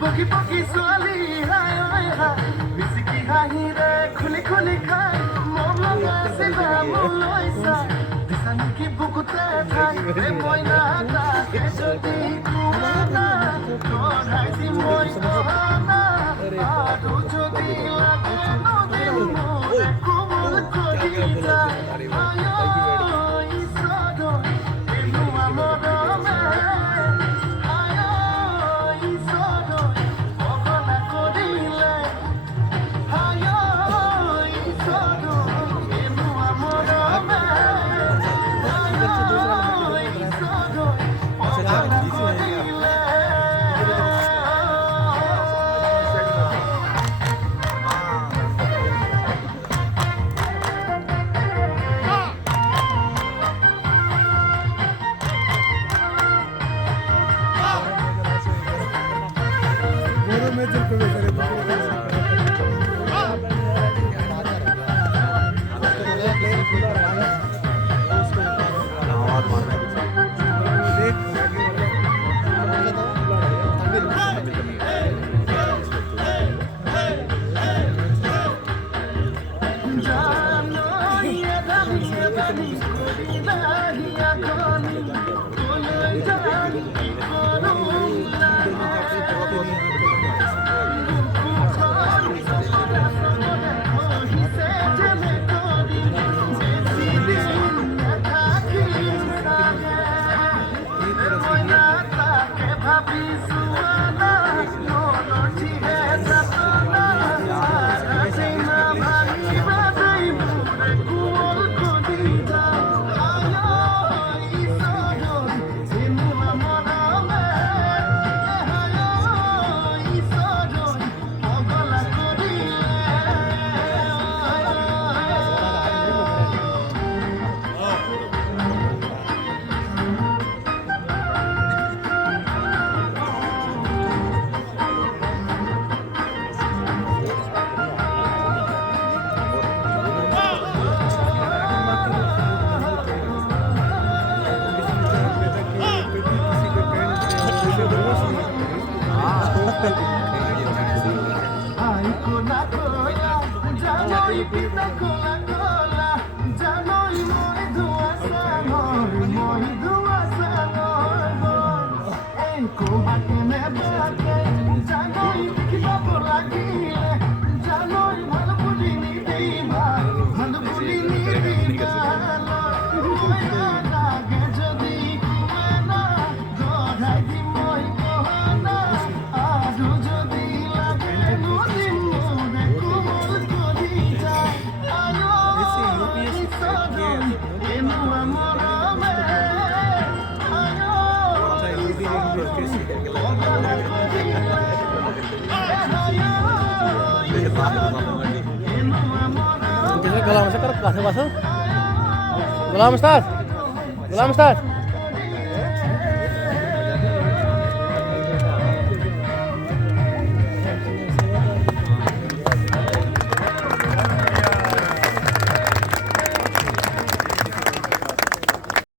Boogie boogie swali hai hai hai Whiskey hai re khuli khuli khai Mama ga sila moloi sa Disani ki bukute thai Re moi na ta ke jodi kumana Kon hai di moi kohana Adu jodi lage no din mure kumul kodi ja Ayo isodo Inu amoro me Gulam Ustaz.